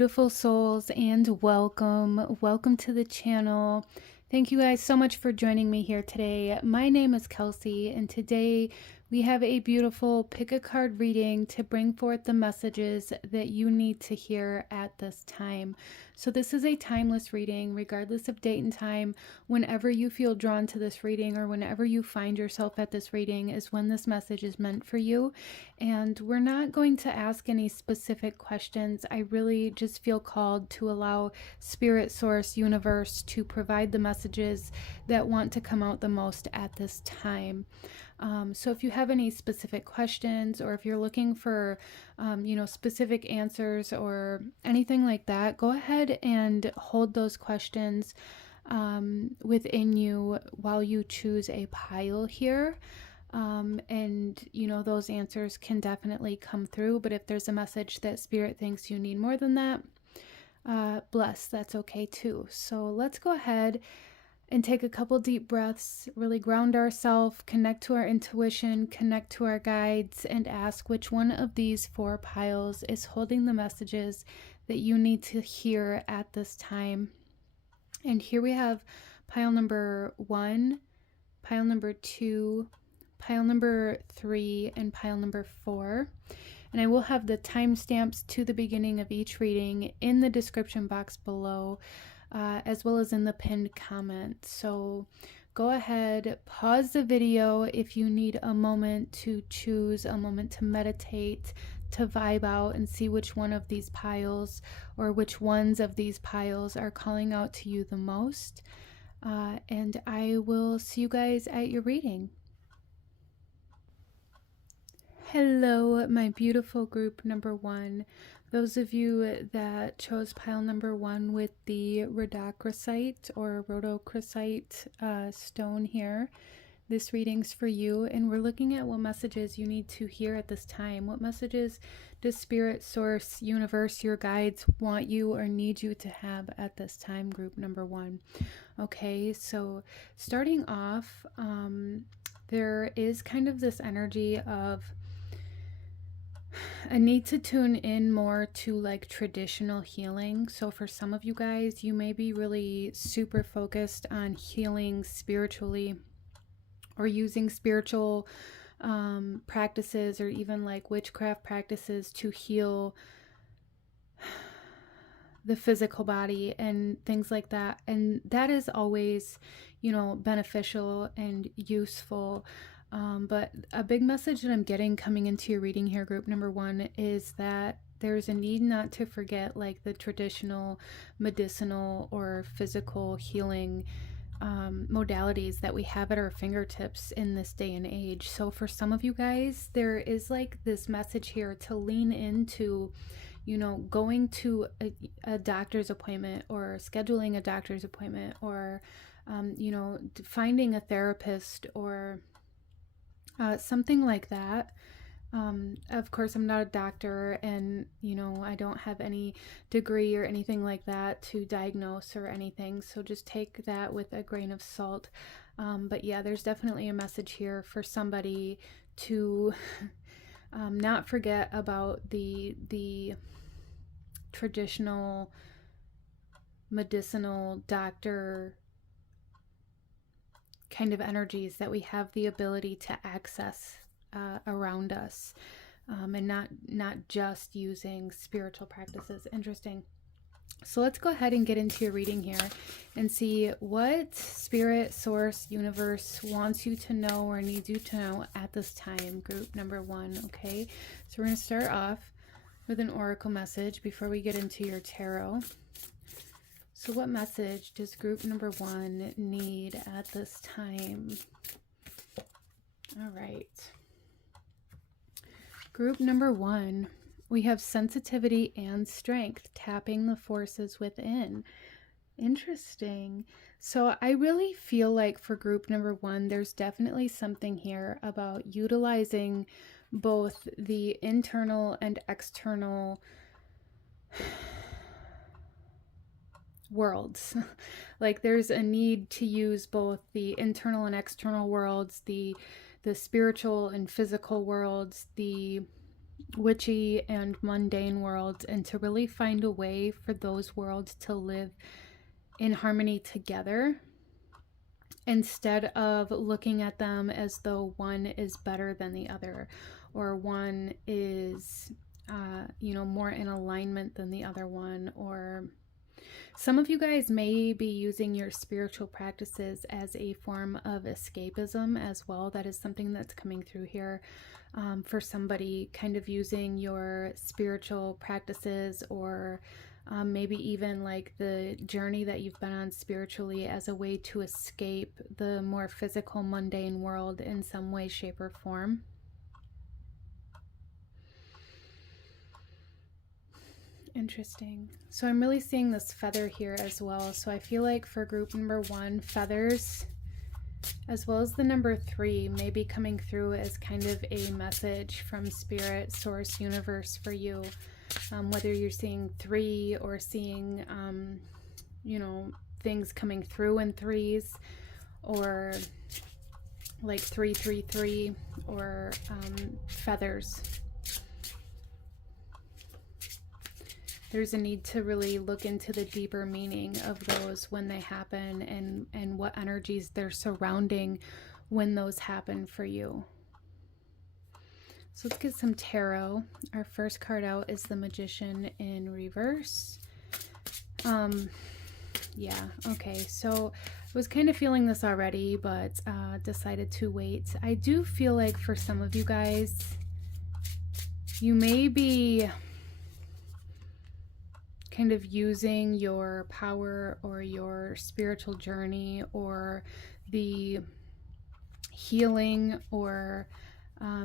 beautiful souls, and welcome to the channel. Thank you guys so much for joining me here today. My name is Kelsey, and today we have a beautiful pick a card reading to bring forth the messages that you need to hear at this time. So this is a timeless reading, regardless of date and time. Whenever you feel drawn to this reading or whenever you find yourself at this reading is when this message is meant for you. And we're not going to ask any specific questions. I really just feel called to allow Spirit, Source, Universe to provide the messages that want to come out the most at this time. So if you have any specific questions, or if you're looking for, specific answers or anything like that, go ahead and hold those questions within you while you choose a pile here. Those answers can definitely come through, but if there's a message that Spirit thinks you need more than that, bless, that's okay too. So let's go ahead and take a couple deep breaths, really ground ourselves, connect to our intuition, connect to our guides, and ask which one of these four piles is holding the messages that you need to hear at this time. And here we have pile number 1, pile number 2, pile number 3, and pile number 4. And I will have the timestamps to the beginning of each reading in the description box below, as well as in the pinned comment. So go ahead, pause the video if you need a moment to choose, a moment to meditate, to vibe out and see which one of these piles or which ones of these piles are calling out to you the most. And I will see you guys at your reading. Hello, my beautiful group number 1. Those of you that chose pile number 1 with the rhodochrosite or rhodochrosite stone here, this reading's for you, and we're looking at what messages you need to hear at this time. What messages does Spirit, Source, Universe, your guides want you or need you to have at this time, group number 1? Okay, so starting off, there is kind of this energy of a need to tune in more to like traditional healing. So for some of you guys, you may be really super focused on healing spiritually or using spiritual practices or even like witchcraft practices to heal the physical body and things like that. And that is always, beneficial and useful. But a big message that I'm getting coming into your reading here, group number 1, is that there's a need not to forget like the traditional medicinal or physical healing modalities that we have at our fingertips in this day and age. So for some of you guys, there is like this message here to lean into, going to a doctor's appointment or scheduling a doctor's appointment or, finding a therapist or something like that. Of course, I'm not a doctor and, I don't have any degree or anything like that to diagnose or anything. So just take that with a grain of salt. But yeah, there's definitely a message here for somebody to not forget about the traditional medicinal doctor kind of energies that we have the ability to access around us, and not just using spiritual practices. Interesting. So let's go ahead and get into your reading here and see what Spirit, Source, Universe wants you to know or needs you to know at this time, group number 1. Okay, so we're going to start off with an oracle message before we get into your tarot. So what message does group number 1 need at this time? All right. Group number 1, we have sensitivity and strength, tapping the forces within. Interesting. So I really feel like for group number 1, there's definitely something here about utilizing both the internal and external worlds. Like there's a need to use both the internal and external worlds, the spiritual and physical worlds, the witchy and mundane worlds, and to really find a way for those worlds to live in harmony together, instead of looking at them as though one is better than the other, or one is more in alignment than the other one. Or some of you guys may be using your spiritual practices as a form of escapism as well. That is something that's coming through here. For somebody, kind of using your spiritual practices, or maybe even like the journey that you've been on spiritually, as a way to escape the more physical, mundane world in some way, shape, or form. Interesting. So I'm really seeing this feather here as well. So I feel like for group number 1, feathers, as well as the number 3, may be coming through as kind of a message from Spirit, Source, Universe for you. Whether you're seeing 3 or seeing, things coming through in 3s, or like 333, or feathers. There's a need to really look into the deeper meaning of those when they happen, and what energies they're surrounding when those happen for you. So let's get some tarot. Our first card out is the Magician in reverse. Yeah, okay, so I was kind of feeling this already, but decided to wait. I do feel like for some of you guys, you may be kind of using your power or your spiritual journey, or the healing, or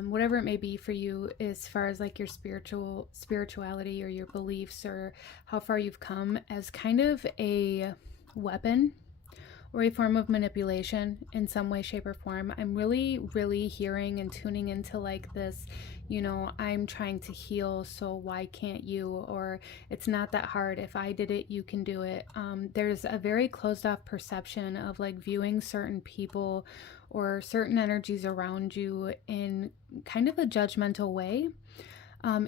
whatever it may be for you, as far as like your spirituality or your beliefs, or how far you've come, as kind of a weapon or a form of manipulation in some way, shape, or form. I'm really, really hearing and tuning into like this, I'm trying to heal, so why can't you? Or it's not that hard. If I did it, you can do it. There's a very closed off perception of like viewing certain people or certain energies around you in kind of a judgmental way.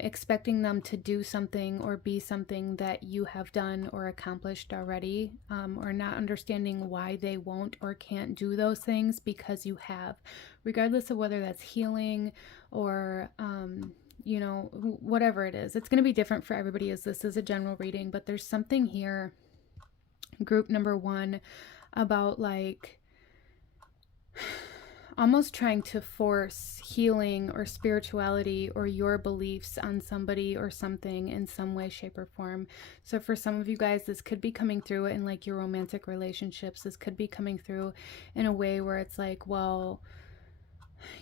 Expecting them to do something or be something that you have done or accomplished already, or not understanding why they won't or can't do those things because you have, regardless of whether that's healing or, whatever it is. It's going to be different for everybody, as this is a general reading, but there's something here, group number 1, about like almost trying to force healing or spirituality or your beliefs on somebody or something in some way, shape, or form. So for some of you guys, this could be coming through in like your romantic relationships. This could be coming through in a way where it's like, well,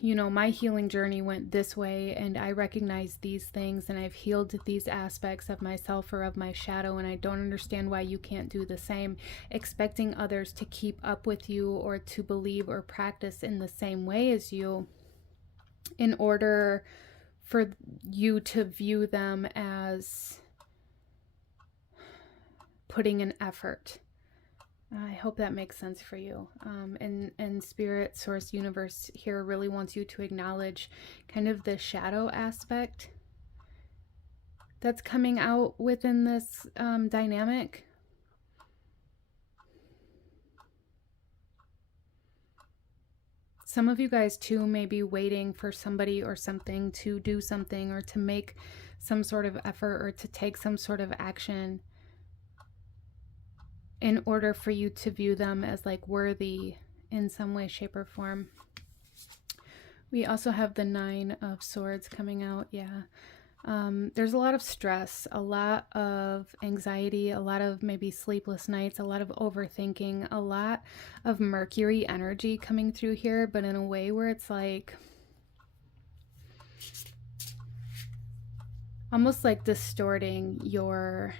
my healing journey went this way, and I recognize these things, and I've healed these aspects of myself or of my shadow, and I don't understand why you can't do the same. Expecting others to keep up with you or to believe or practice in the same way as you, in order for you to view them as putting an effort. I hope that makes sense for you. And Spirit, Source, Universe here really wants you to acknowledge kind of the shadow aspect that's coming out within this dynamic. Some of you guys too may be waiting for somebody or something to do something, or to make some sort of effort, or to take some sort of action, in order for you to view them as like worthy in some way, shape, or form. We also have the 9 of Swords coming out. Yeah. There's a lot of stress, a lot of anxiety, a lot of maybe sleepless nights, a lot of overthinking, a lot of Mercury energy coming through here, but in a way where it's like almost like distorting your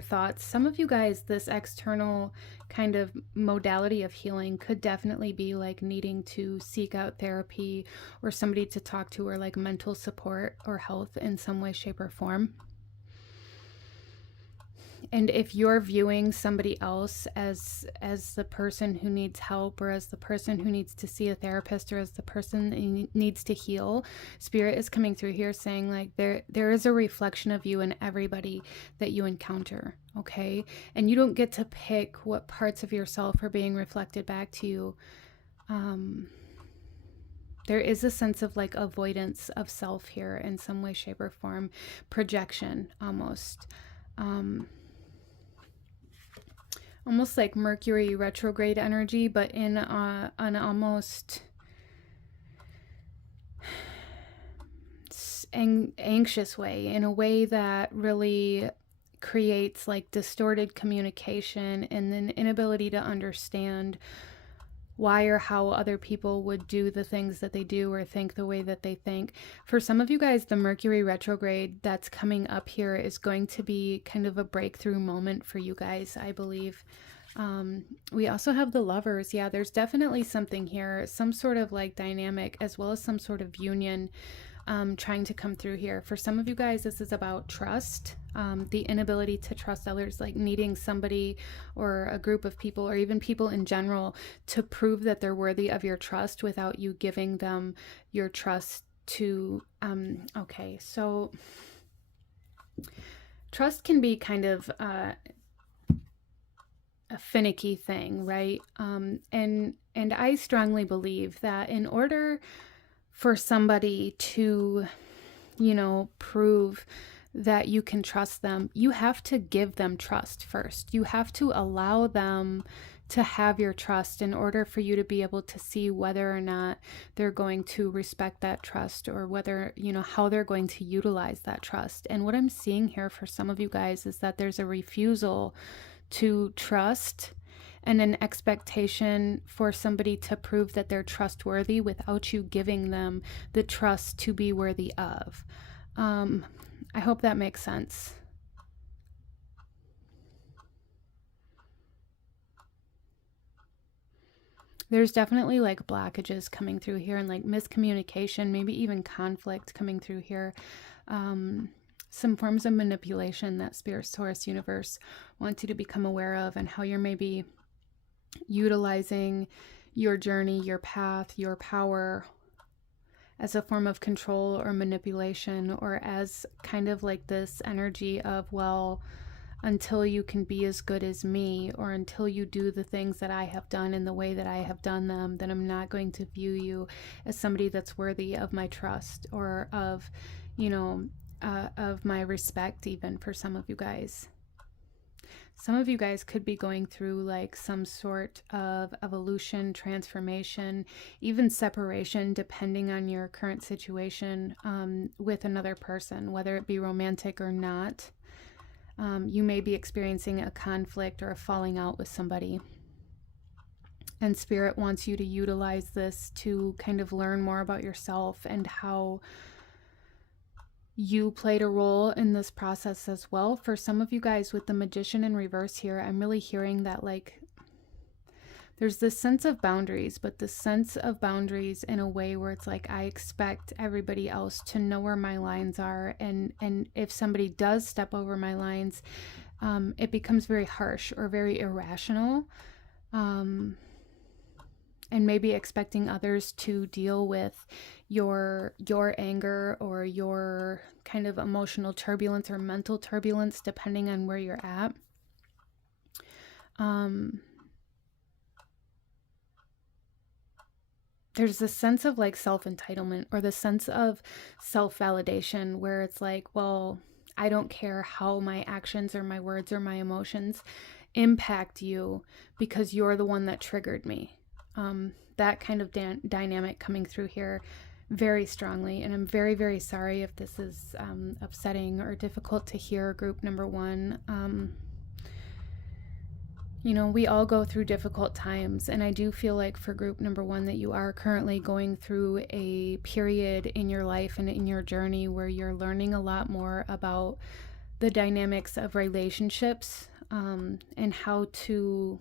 thoughts. Some of you guys, this external kind of modality of healing could definitely be like needing to seek out therapy or somebody to talk to, or like mental support or health in some way, shape, or form. And if you're viewing somebody else as the person who needs help, or as the person who needs to see a therapist, or as the person that needs to heal, Spirit is coming through here saying like there is a reflection of you in everybody that you encounter, okay? And you don't get to pick what parts of yourself are being reflected back to you. There is a sense of like avoidance of self here in some way, shape, or form, projection almost. Almost like Mercury retrograde energy, but in an almost anxious way, in a way that really creates like distorted communication and an inability to understand why or how other people would do the things that they do or think the way that they think. For some of you guys, the Mercury retrograde that's coming up here is going to be kind of a breakthrough moment for you guys, I believe. We also have the Lovers. Yeah, there's definitely something here, some sort of like dynamic as well as some sort of union trying to come through here. For some of you guys, this is about trust, the inability to trust others, like needing somebody or a group of people or even people in general to prove that they're worthy of your trust without you giving them your trust to, okay, so trust can be kind of a finicky thing, right? And I strongly believe that in order for somebody to, you know, prove that you can trust them, you have to give them trust first. You have to allow them to have your trust in order for you to be able to see whether or not they're going to respect that trust, or whether, you know, how they're going to utilize that trust. And what I'm seeing here for some of you guys is that there's a refusal to trust and an expectation for somebody to prove that they're trustworthy without you giving them the trust to be worthy of. I hope that makes sense. There's definitely like blockages coming through here, and like miscommunication, maybe even conflict coming through here. Some forms of manipulation that Spirit, Source, Universe wants you to become aware of, and how you're maybe utilizing your journey, your path, your power as a form of control or manipulation, or as kind of like this energy of, well, until you can be as good as me, or until you do the things that I have done in the way that I have done them, then I'm not going to view you as somebody that's worthy of my trust, or of, you know, of my respect, even for some of you guys. Some of you guys could be going through like some sort of evolution, transformation, even separation, depending on your current situation with another person, whether it be romantic or not. You may be experiencing a conflict or a falling out with somebody. And Spirit wants you to utilize this to kind of learn more about yourself and how you played a role in this process as well. For some of you guys with the Magician in reverse here, I'm really hearing that like there's this sense of boundaries, but the sense of boundaries in a way where it's like I expect everybody else to know where my lines are, and if somebody does step over my lines, it becomes very harsh or very irrational, and maybe expecting others to deal with your anger or your kind of emotional turbulence or mental turbulence, depending on where you're at. There's this sense of like self-entitlement, or the sense of self-validation, where it's like, well, I don't care how my actions or my words or my emotions impact you because you're the one that triggered me. That kind of dynamic coming through here very strongly. And I'm very, very sorry if this is upsetting or difficult to hear, group number one. You know, we all go through difficult times, and I do feel like for group number one that you are currently going through a period in your life and in your journey where you're learning a lot more about the dynamics of relationships, and how to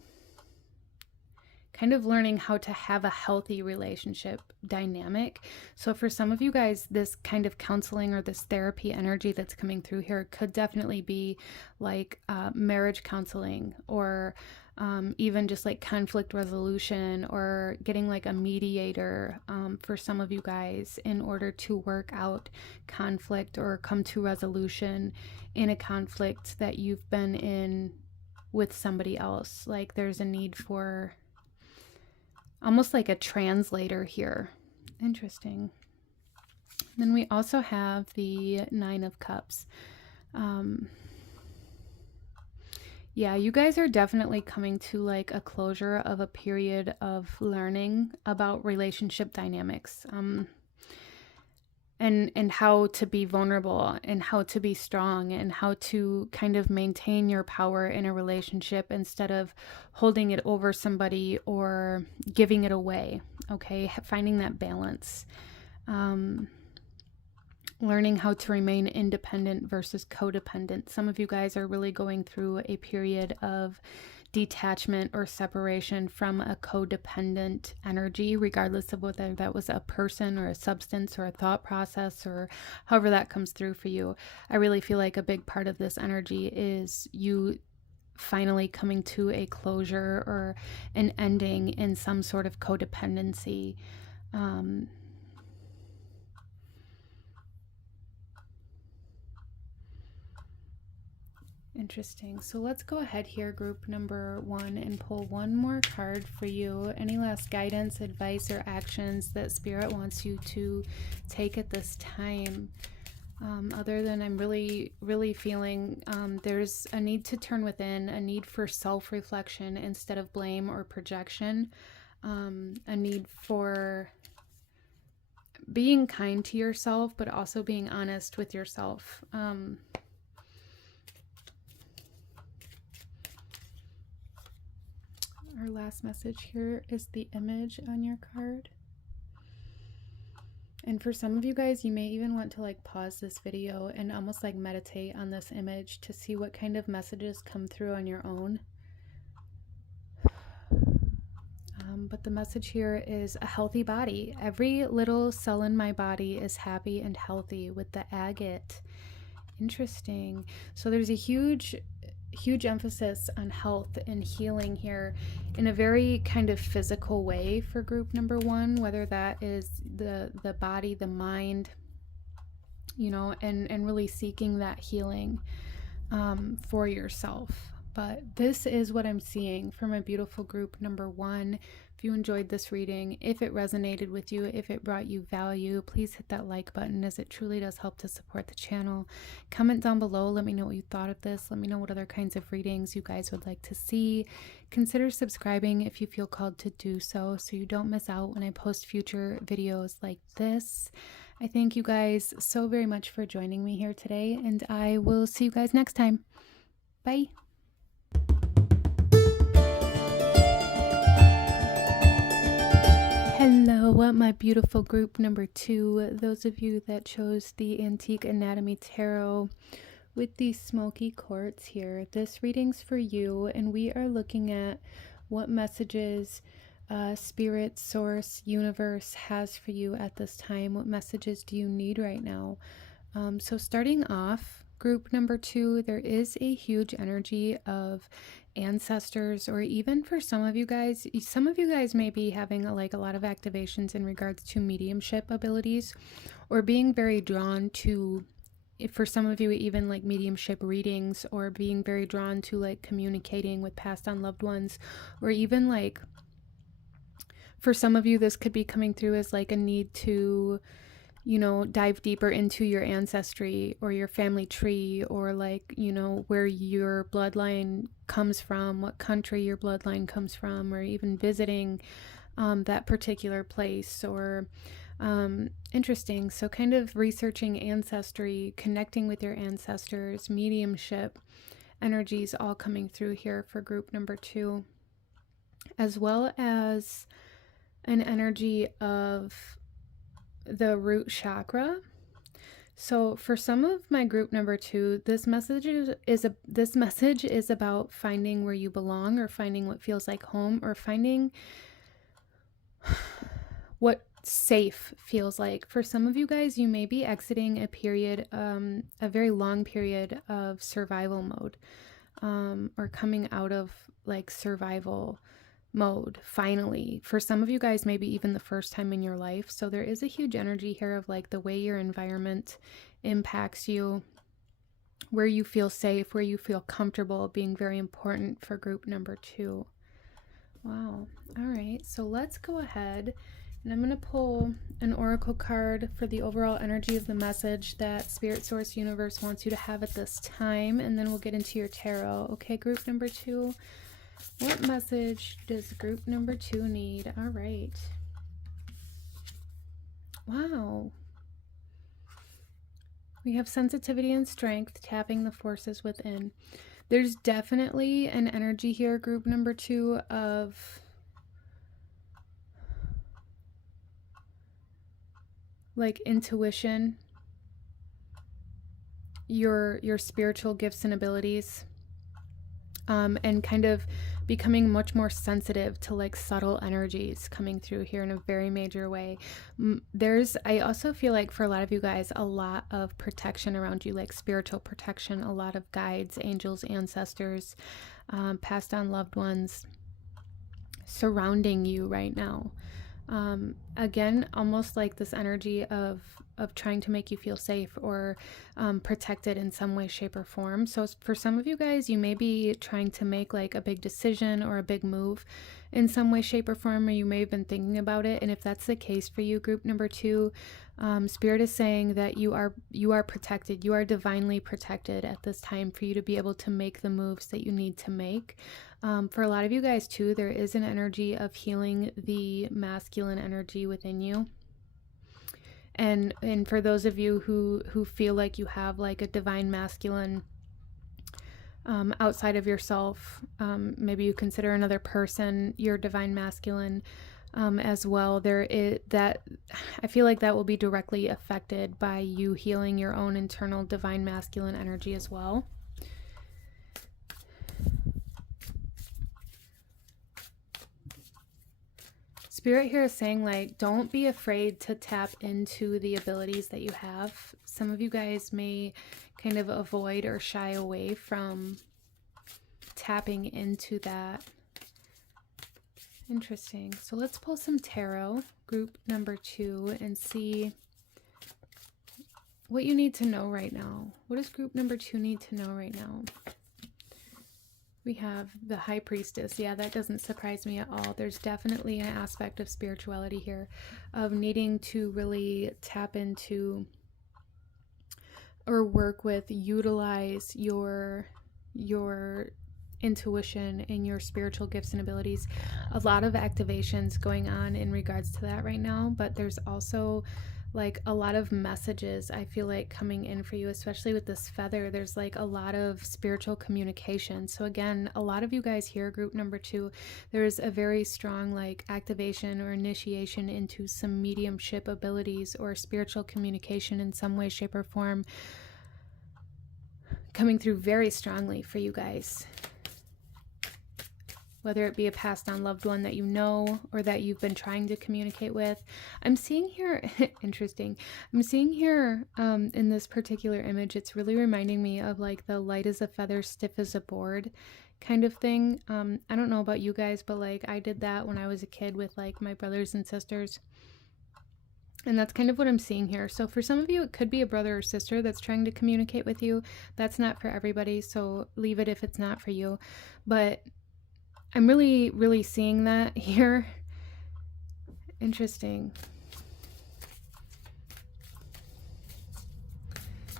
kind of learning how to have a healthy relationship dynamic. So for some of you guys, this kind of counseling or this therapy energy that's coming through here could definitely be like marriage counseling, or even just like conflict resolution, or getting like a mediator for some of you guys in order to work out conflict or come to resolution in a conflict that you've been in with somebody else. Like there's a need for almost like a translator here. Interesting. Then we also have the Nine of Cups. Yeah, you guys are definitely coming to like a closure of a period of learning about relationship dynamics, and how to be vulnerable and how to be strong and how to kind of maintain your power in a relationship instead of holding it over somebody or giving it away. Okay, finding that balance. Learning how to remain independent versus codependent. Some of you guys are really going through a period of detachment or separation from a codependent energy, regardless of whether that was a person or a substance or a thought process or however that comes through for you. I really feel like a big part of this energy is you finally coming to a closure or an ending in some sort of codependency. Interesting. So let's go ahead here, group number 1, and pull one more card for you. Any last guidance, advice, or actions that Spirit wants you to take at this time? Other than I'm really, really feeling there's a need to turn within, a need for self-reflection instead of blame or projection, a need for being kind to yourself, but also being honest with yourself. Our last message here is the image on your card. And for some of you guys, you may even want to like pause this video and almost like meditate on this image to see what kind of messages come through on your own. But the message here is a healthy body. Every little cell in my body is happy and healthy with the agate. Interesting. So there's a huge emphasis on health and healing here in a very kind of physical way for group number 1, whether that is the body, the mind, you know, and really seeking that healing for yourself. But this is what I'm seeing from a beautiful group number 1. If you enjoyed this reading, if it resonated with you, if it brought you value, please hit that like button, as it truly does help to support the channel. Comment down below. Let me know what you thought of this. Let me know what other kinds of readings you guys would like to see. Consider subscribing if you feel called to do so you don't miss out when I post future videos like this. I thank you guys so very much for joining me here today, and I will see you guys next time. Bye. Hello, my beautiful group number 2. Those of you that chose the Antique Anatomy Tarot with the smoky quartz here. This reading's for you, and we are looking at what messages Spirit, Source, Universe has for you at this time. What messages do you need right now? So starting off, group number 2, there is a huge energy of ancestors, or even for some of you guys may be having a lot of activations in regards to mediumship abilities, or being very drawn to, for some of you, even like mediumship readings, or being very drawn to like communicating with passed on loved ones, or even like for some of you this could be coming through as like a need to, you know, dive deeper into your ancestry or your family tree, or like, you know, where your bloodline comes from, what country your bloodline comes from, or even visiting that particular place, or interesting. So kind of researching ancestry, connecting with your ancestors, mediumship energies all coming through here for group number 2, as well as an energy of the root chakra. So for some of my group number 2, this message is about finding where you belong, or finding what feels like home, or finding what safe feels like. For some of you guys, you may be exiting a period, a very long period of survival mode, or coming out of like survival mode finally. For some of you guys, maybe even the first time in your life. So there is a huge energy here of like the way your environment impacts you, where you feel safe, where you feel comfortable, being very important for group number 2. Wow. All right. So let's go ahead and I'm going to pull an oracle card for the overall energy of the message that Spirit Source Universe wants you to have at this time. And then we'll get into your tarot. Okay, group number 2. What message does group number 2 need? All right. Wow. We have sensitivity and strength, tapping the forces within. There's definitely an energy here, group number 2, of like intuition, your spiritual gifts and abilities, and kind of becoming much more sensitive to like subtle energies coming through here in a very major way. I also feel like for a lot of you guys, a lot of protection around you, like spiritual protection, a lot of guides, angels, ancestors, passed on loved ones surrounding you right now. Again, almost like this energy of trying to make you feel safe or protected in some way, shape, or form. So for some of you guys, you may be trying to make like a big decision or a big move in some way, shape, or form, or you may have been thinking about it. And if that's the case for you, group number 2, Spirit is saying that you are protected. You are divinely protected at this time for you to be able to make the moves that you need to make. For a lot of you guys too, there is an energy of healing the masculine energy within you. And for those of you who feel like you have like a divine masculine outside of yourself, maybe you consider another person your divine masculine as well. I feel like that will be directly affected by you healing your own internal divine masculine energy as well. Spirit here is saying, like, don't be afraid to tap into the abilities that you have. Some of you guys may kind of avoid or shy away from tapping into that. Interesting. So let's pull some tarot, group number 2, and see what you need to know right now. What does group number 2 need to know right now? We have the High Priestess. Yeah, that doesn't surprise me at all. There's definitely an aspect of spirituality here, of needing to really tap into or work with, utilize your intuition and your spiritual gifts and abilities. A lot of activations going on in regards to that right now, but there's also like a lot of messages I feel like coming in for you, especially with this feather. There's like a lot of spiritual communication. So again, a lot of you guys here, group number 2, there's a very strong like activation or initiation into some mediumship abilities or spiritual communication in some way, shape, or form coming through very strongly for you guys. Whether it be a passed on loved one that you know or that you've been trying to communicate with. I'm seeing here, interesting, I'm seeing here in this particular image, it's really reminding me of like the light as a feather, stiff as a board kind of thing. I don't know about you guys, but like I did that when I was a kid with like my brothers and sisters. And that's kind of what I'm seeing here. So for some of you, it could be a brother or sister that's trying to communicate with you. That's not for everybody, so leave it if it's not for you. But I'm really, really seeing that here. Interesting.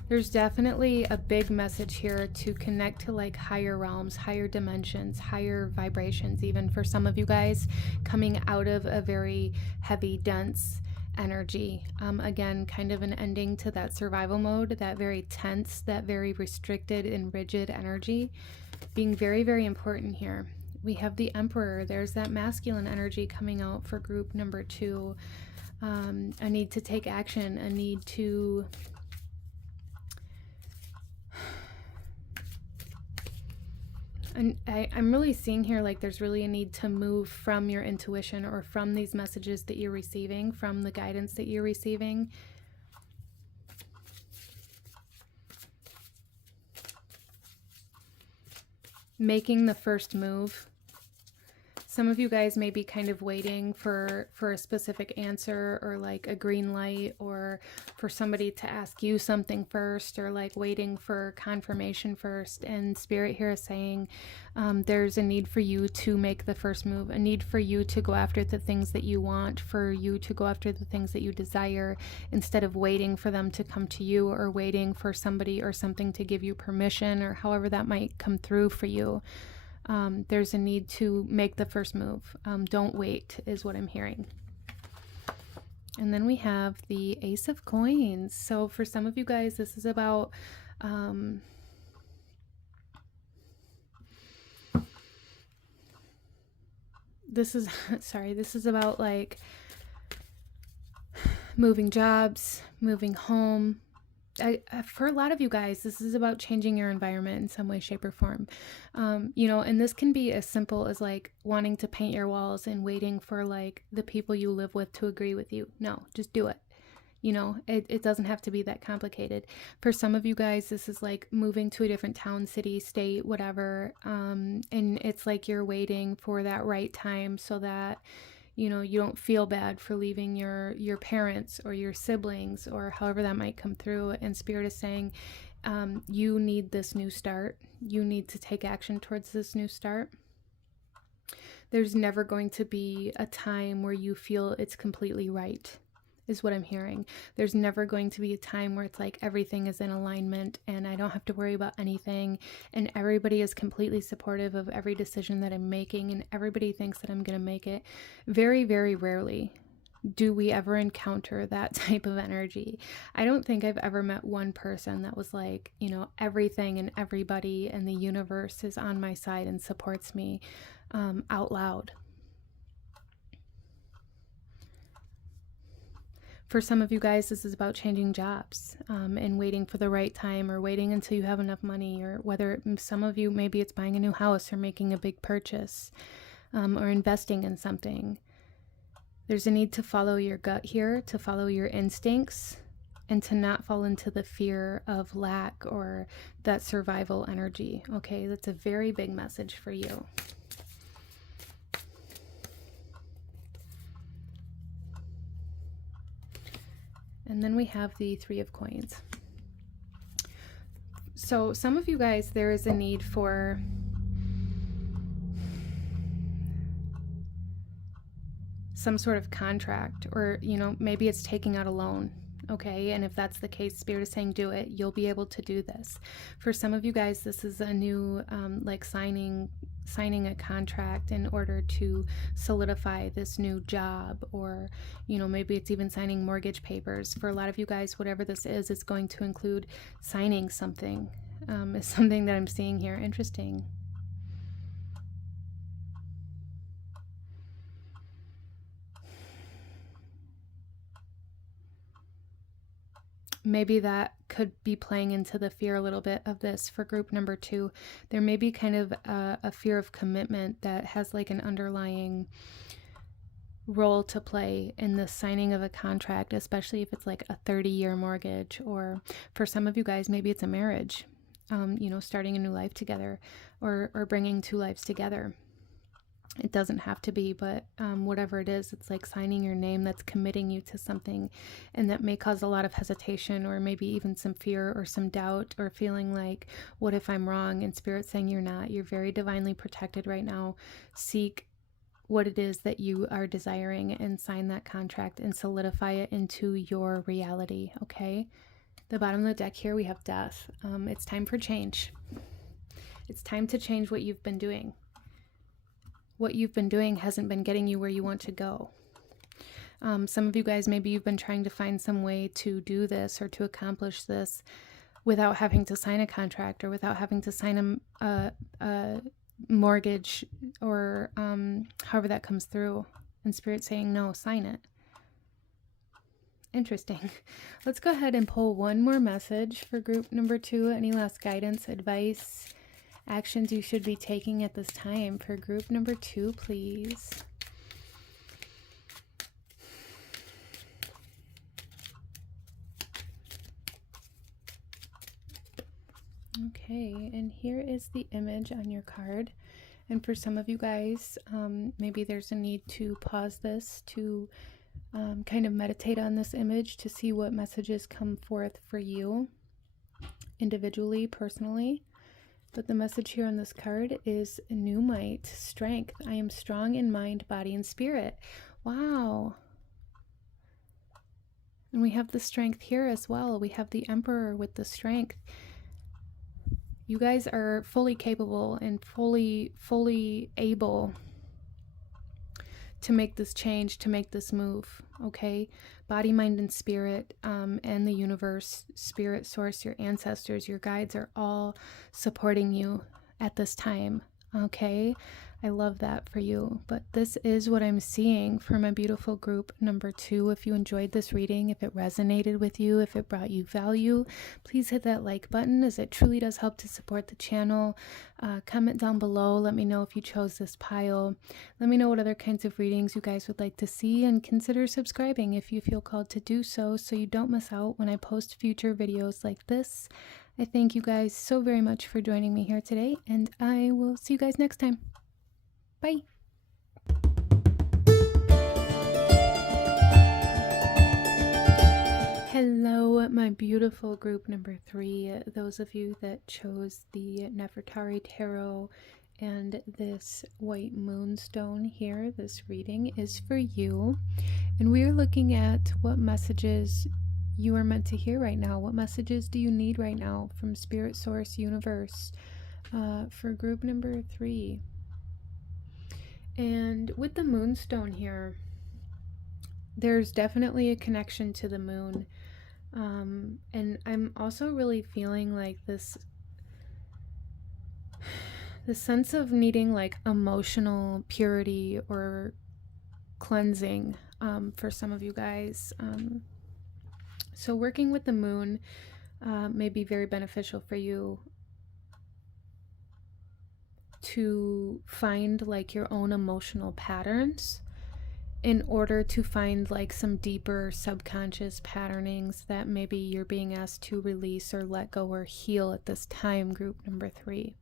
There's definitely a big message here to connect to like higher realms, higher dimensions, higher vibrations, even for some of you guys coming out of a very heavy, dense energy. Again, kind of an ending to that survival mode, that very tense, that very restricted and rigid energy being very, very important here. We have the Emperor. There's that masculine energy coming out for group number 2. A need to take action, a need to And I'm really seeing here like there's really a need to move from your intuition or from these messages that you're receiving, from the guidance that you're receiving. Making the first move. Some of you guys may be kind of waiting for a specific answer, or like a green light, or for somebody to ask you something first, or like waiting for confirmation first. And Spirit here is saying there's a need for you to make the first move, a need for you to go after the things that you want, for you to go after the things that you desire, instead of waiting for them to come to you, or waiting for somebody or something to give you permission, or however that might come through for you. There's a need to make the first move. Don't wait, is what I'm hearing. And then we have the Ace of Coins. So for some of you guys, this is about this is about like moving jobs, moving home. For a lot of you guys, this is about changing your environment in some way, shape, or form. You know, and this can be as simple as like wanting to paint your walls and waiting for like the people you live with to agree with you. No, just do it. You know, it doesn't have to be that complicated. For some of you guys, this is like moving to a different town, city, state, whatever. And it's like you're waiting for that right time so that, you know, you don't feel bad for leaving your parents or your siblings, or however that might come through. And Spirit is saying, you need this new start. You need to take action towards this new start. There's never going to be a time where you feel it's completely right, is what I'm hearing. There's never going to be a time where it's like everything is in alignment and I don't have to worry about anything, and everybody is completely supportive of every decision that I'm making, and everybody thinks that I'm going to make it. Very, very rarely do we ever encounter that type of energy. I don't think I've ever met one person that was like, you know, everything and everybody and the universe is on my side and supports me out loud. For some of you guys, this is about changing jobs and waiting for the right time, or waiting until you have enough money, or whether some of you, maybe it's buying a new house or making a big purchase or investing in something. There's a need to follow your gut here, to follow your instincts, and to not fall into the fear of lack or that survival energy. Okay, that's a very big message for you. And then we have the Three of Coins. So some of you guys, there is a need for some sort of contract, or, you know, maybe it's taking out a loan. Okay, and if that's the case, Spirit is saying do it. You'll be able to do this. For some of you guys, this is a new like signing a contract in order to solidify this new job, or, you know, maybe it's even signing mortgage papers. For a lot of you guys, whatever this is, it's going to include signing something. Is something that I'm seeing here. Interesting. Maybe that could be playing into the fear a little bit of this for group number 2. There may be kind of a fear of commitment that has like an underlying role to play in the signing of a contract, especially if it's like a 30-year mortgage, or for some of you guys, maybe it's a marriage, you know, starting a new life together, or bringing two lives together. It doesn't have to be, but whatever it is, it's like signing your name that's committing you to something, and that may cause a lot of hesitation, or maybe even some fear or some doubt, or feeling like, what if I'm wrong? And Spirit saying you're not. You're very divinely protected right now. Seek what it is that you are desiring and sign that contract and solidify it into your reality, okay? The bottom of the deck here, we have Death. It's time for change. It's time to change what you've been doing. What you've been doing hasn't been getting you where you want to go. Some of you guys, maybe you've been trying to find some way to do this or to accomplish this without having to sign a contract, or without having to sign a mortgage, or however that comes through. And Spirit saying, no, sign it. Interesting. Let's go ahead and pull one more message for group number 2. Any last guidance, advice, actions you should be taking at this time. For group number 2, please. Okay, and here is the image on your card. And for some of you guys, maybe there's a need to pause this to kind of meditate on this image to see what messages come forth for you individually, personally. But the message here on this card is new might, strength. I am strong in mind, body, and spirit. Wow. And we have the strength here as well. We have the Emperor with the strength. You guys are fully capable and fully able to make this change, to make this move, okay? Body, mind, and spirit, and the universe, spirit, source, your ancestors, your guides are all supporting you at this time, okay? I love that for you. But this is what I'm seeing for my beautiful group number 2. If you enjoyed this reading, if it resonated with you, if it brought you value, please hit that like button, as it truly does help to support the channel. Comment down below. Let me know if you chose this pile. Let me know what other kinds of readings you guys would like to see, and consider subscribing if you feel called to do so you don't miss out when I post future videos like this. I thank you guys so very much for joining me here today, and I will see you guys next time. Bye. Hello, my beautiful group number 3. Those of you that chose the Nefertari Tarot and this white moonstone here, this reading is for you. And we are looking at what messages you are meant to hear right now. What messages do you need right now from Spirit, Source, Universe for group number 3? And with the moonstone here, there's definitely a connection to the moon. And I'm also really feeling like this sense of needing like emotional purity or cleansing for some of you guys. So working with the moon may be very beneficial for you to find like your own emotional patterns in order to find like some deeper subconscious patternings that maybe you're being asked to release or let go or heal at this time, group number 3.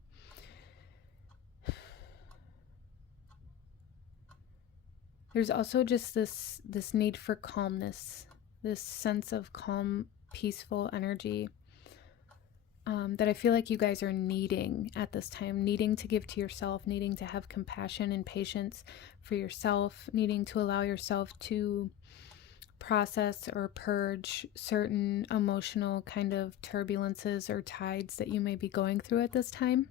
There's also just this need for calmness, this sense of calm, peaceful energy that I feel like you guys are needing at this time, needing to give to yourself, needing to have compassion and patience for yourself, needing to allow yourself to process or purge certain emotional kind of turbulences or tides that you may be going through at this time.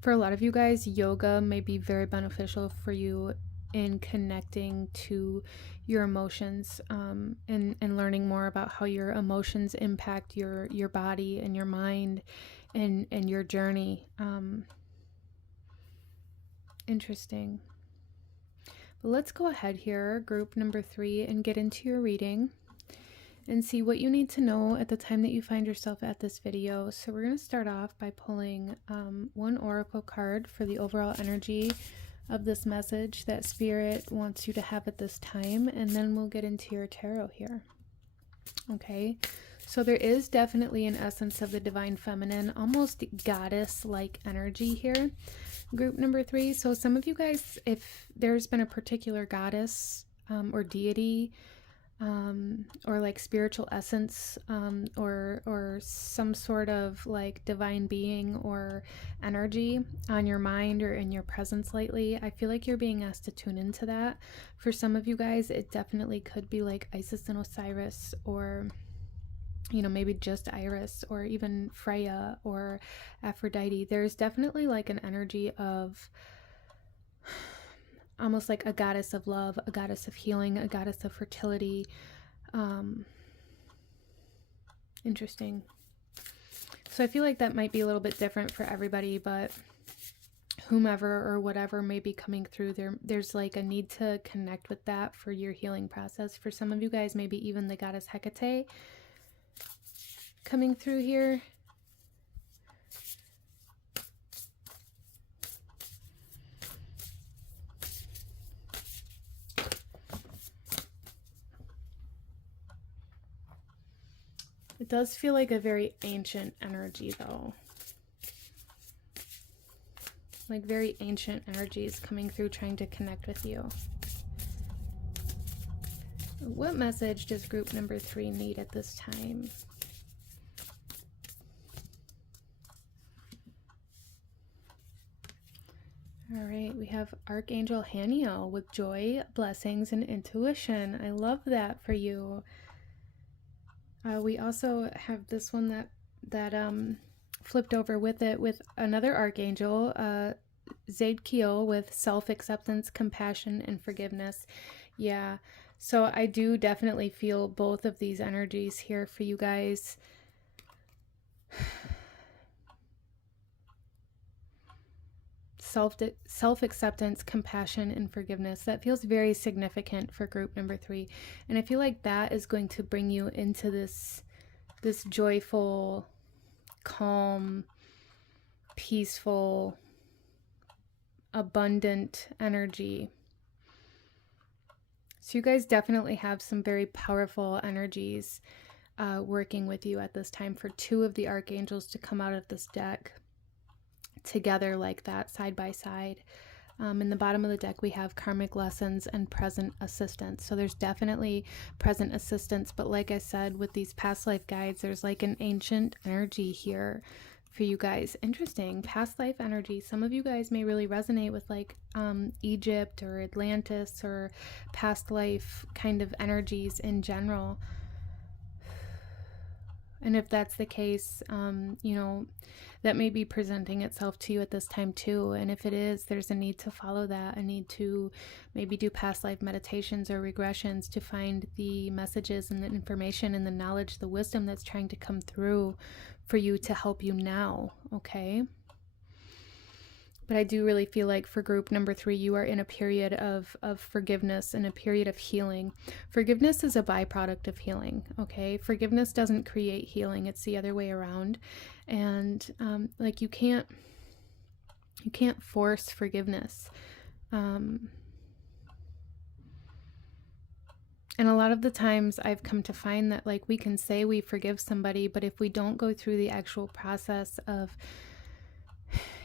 For a lot of you guys, yoga may be very beneficial for you in connecting to your emotions and learning more about how your emotions impact your body and your mind and your journey. Interesting. But let's go ahead here, group number 3, and get into your reading and see what you need to know at the time that you find yourself at this video. So we're going to start off by pulling one oracle card for the overall energy of this message that Spirit wants you to have at this time, and then we'll get into your tarot here. Okay, so there is definitely an essence of the divine feminine, almost goddess-like energy here, group number 3. So some of you guys, if there's been a particular goddess or deity or like spiritual essence or some sort of like divine being or energy on your mind or in your presence lately, I feel like you're being asked to tune into that. For some of you guys, it definitely could be like Isis and Osiris, or maybe just Iris, or even Freya or Aphrodite. There's definitely like an energy of almost like a goddess of love, a goddess of healing, a goddess of fertility. Interesting. So I feel like that might be a little bit different for everybody, but whomever or whatever may be coming through, there's like a need to connect with that for your healing process. For some of you guys, maybe even the goddess Hecate coming through here. It does feel like a very ancient energy though. Like very ancient energies coming through trying to connect with you. What message does group number 3 need at this time? All right, we have Archangel Haniel with joy, blessings, and intuition. I love that for you. We also have this one that flipped over with it with another Archangel, Zadkiel, with self-acceptance, compassion, and forgiveness. Yeah, so I do definitely feel both of these energies here for you guys. Self-acceptance, compassion, and forgiveness. That feels very significant for group number 3. And I feel like that is going to bring you into this joyful, calm, peaceful, abundant energy. So you guys definitely have some very powerful energies working with you at this time for 2 of the archangels to come out of this deck together like that, side by side. In the bottom of the deck we have karmic lessons and present assistance. So there's definitely present assistance, but like I said, with these past life guides, there's like an ancient energy here for you guys. Interesting. Past life energy. Some of you guys may really resonate with like Egypt or Atlantis or past life kind of energies in general. And if that's the case, you know, that may be presenting itself to you at this time too. And if it is, there's a need to follow that, a need to maybe do past life meditations or regressions to find the messages and the information and the knowledge, the wisdom that's trying to come through for you to help you now, okay? But I do really feel like for group number 3, you are in a period of forgiveness and a period of healing. Forgiveness is a byproduct of healing, okay? Forgiveness doesn't create healing. It's the other way around. And like you can't force forgiveness. And a lot of the times I've come to find that like we can say we forgive somebody, but if we don't go through the actual process of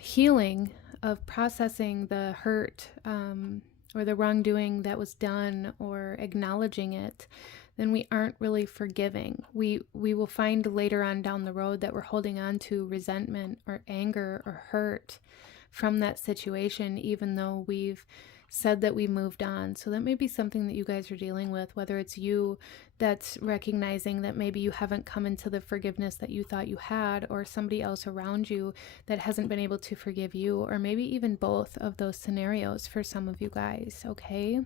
healing, of processing the hurt or the wrongdoing that was done or acknowledging it, then we aren't really forgiving. We will find later on down the road that we're holding on to resentment or anger or hurt from that situation, even though we've said that we moved on. So that may be something that you guys are dealing with, whether it's you that's recognizing that maybe you haven't come into the forgiveness that you thought you had, or somebody else around you that hasn't been able to forgive you, or maybe even both of those scenarios for some of you guys, okay?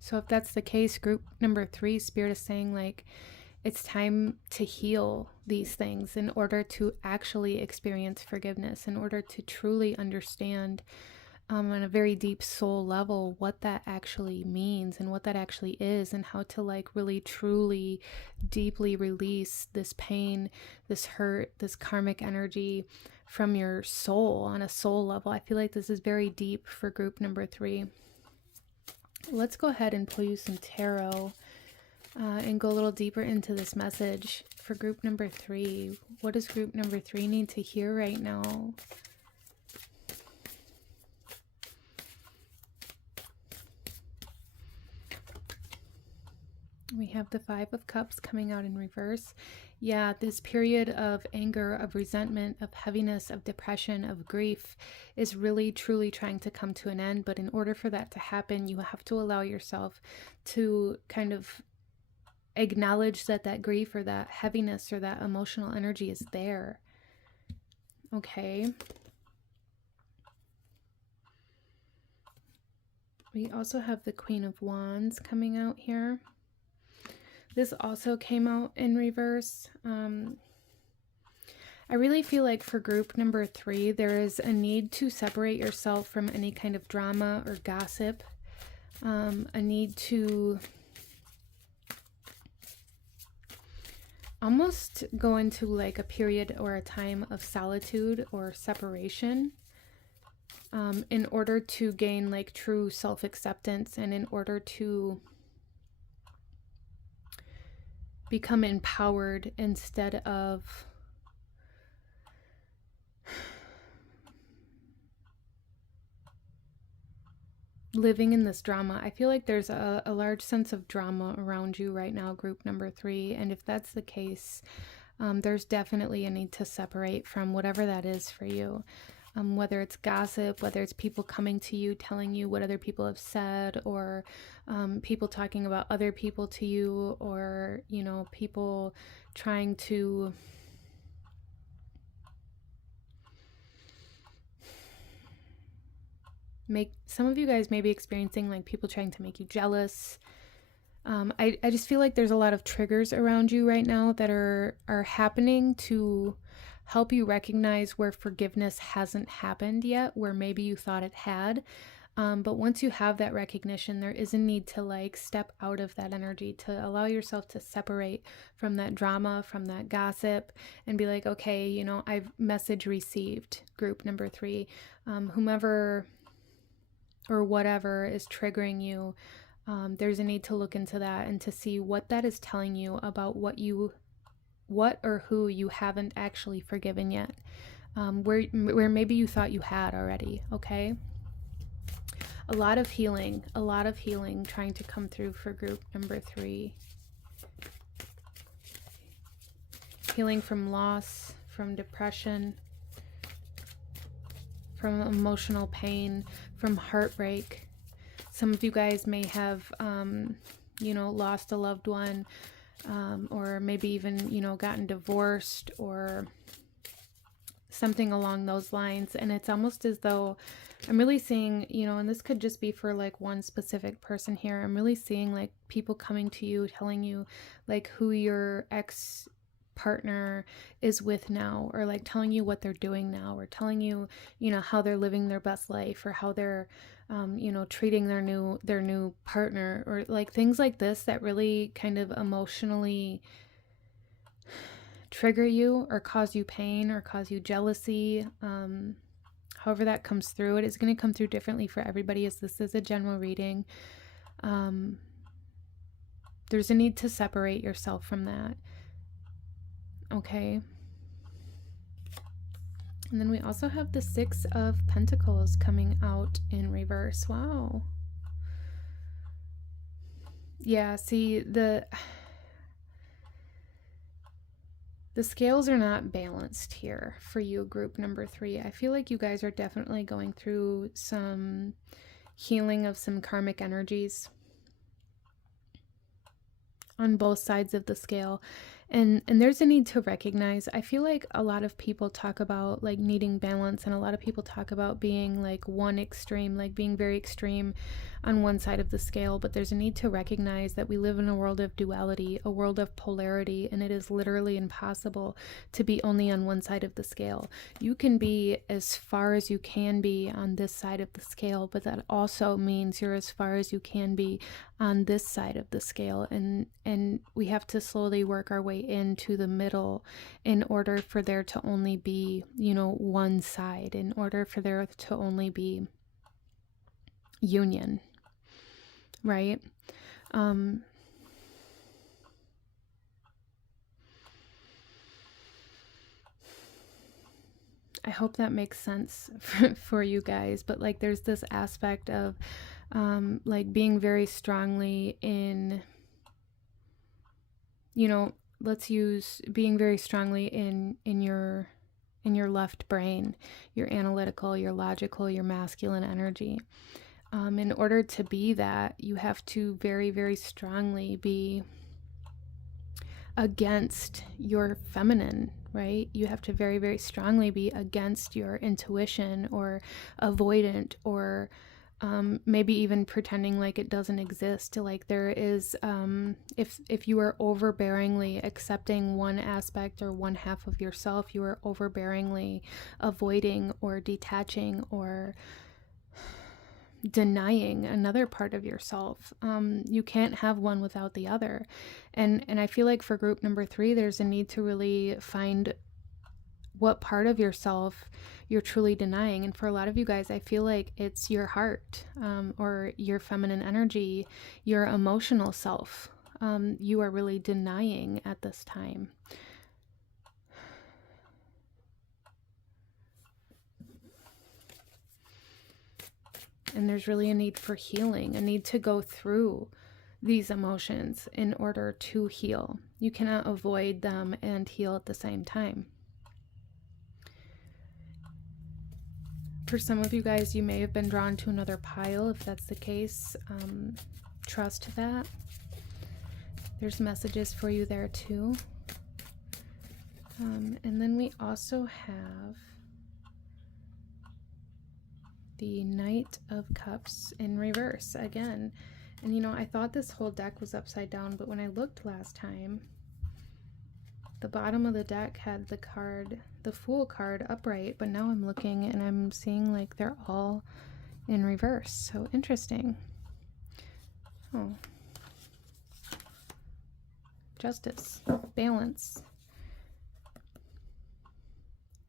So if that's the case, group number 3, Spirit is saying like, it's time to heal these things in order to actually experience forgiveness, in order to truly understand on a very deep soul level what that actually means and what that actually is, and how to like really truly deeply release this pain, this hurt, this karmic energy from your soul on a soul level. I feel like this is very deep for group number 3. Let's go ahead and pull you some tarot and go a little deeper into this message for group number 3. What does group number 3 need to hear right now? We have the 5 of Cups coming out in reverse. Yeah, this period of anger, of resentment, of heaviness, of depression, of grief is really truly trying to come to an end. But in order for that to happen, you have to allow yourself to kind of acknowledge that that grief or that heaviness or that emotional energy is there. Okay. We also have the Queen of Wands coming out here. This also came out in reverse. I really feel like for group number 3, there is a need to separate yourself from any kind of drama or gossip. A need to almost go into like a period or a time of solitude or separation in order to gain like true self-acceptance, and in order to become empowered instead of living in this drama. I feel like there's a large sense of drama around you right now, group number 3. And if that's the case, there's definitely a need to separate from whatever that is for you. Whether it's gossip, whether it's people coming to you, telling you what other people have said, or people talking about other people to you, or, you know, people trying to make, some of you guys may be experiencing like people trying to make you jealous. I just feel like there's a lot of triggers around you right now that are happening to help you recognize where forgiveness hasn't happened yet, where maybe you thought it had. But once you have that recognition, there is a need to like step out of that energy, to allow yourself to separate from that drama, from that gossip, and be like, okay, you know, I've message received, group number 3, whomever or whatever is triggering you. There's a need to look into that and to see what that is telling you about what or who you haven't actually forgiven yet, where maybe you thought you had already. Okay, a lot of healing trying to come through for group number 3. Healing from loss, from depression, from emotional pain, from heartbreak. Some of you guys may have, you know, lost a loved one, or maybe even, you know, gotten divorced or something along those lines. And it's almost as though I'm really seeing, you know, and this could just be for like one specific person here. I'm really seeing like people coming to you, telling you like who your ex partner is with now, or like telling you what they're doing now, or telling you, you know, how they're living their best life, or how they're you know, treating their new partner, or like things like this that really kind of emotionally trigger you or cause you pain or cause you jealousy. However that comes through, it is going to come through differently for everybody, as this is a general reading. There's a need to separate yourself from that. Okay. And then we also have the 6 of Pentacles coming out in reverse. Wow. Yeah, see, the scales are not balanced here for you, group number 3. I feel like you guys are definitely going through some healing of some karmic energies on both sides of the scale. And there's a need to recognize, I feel like a lot of people talk about like needing balance, and a lot of people talk about being like one extreme, like being very extreme on one side of the scale, but there's a need to recognize that we live in a world of duality, a world of polarity, and it is literally impossible to be only on one side of the scale. You can be as far as you can be on this side of the scale, but that also means you're as far as you can be on this side of the scale, and we have to slowly work our way into the middle in order for there to only be, you know, one side, in order for there to only be union, right? I hope that makes sense for you guys, but like there's this aspect of like being very strongly in, you know, let's use being very strongly in your left brain, your analytical, your logical, your masculine energy. In order to be that, you have to very, very strongly be against your feminine, right? You have to very, very strongly be against your intuition, or avoidant, or maybe even pretending like it doesn't exist. Like there is, if you are overbearingly accepting one aspect or one half of yourself, you are overbearingly avoiding or detaching or denying another part of yourself. You can't have one without the other. And I feel like for group number 3, there's a need to really find what part of yourself you're truly denying. And for a lot of you guys, I feel like it's your heart, or your feminine energy, your emotional self. you are really denying at this time. And there's really a need for healing, a need to go through these emotions in order to heal. You cannot avoid them and heal at the same time. For some of you guys, you may have been drawn to another pile. If that's the case, trust that. There's messages for you there too. And then we also have the Knight of Cups in reverse again. And you know, I thought this whole deck was upside down, but when I looked last time, the bottom of the deck had the card, the Fool card, upright, but now I'm looking and I'm seeing like they're all in reverse. So interesting. Oh. Justice, balance,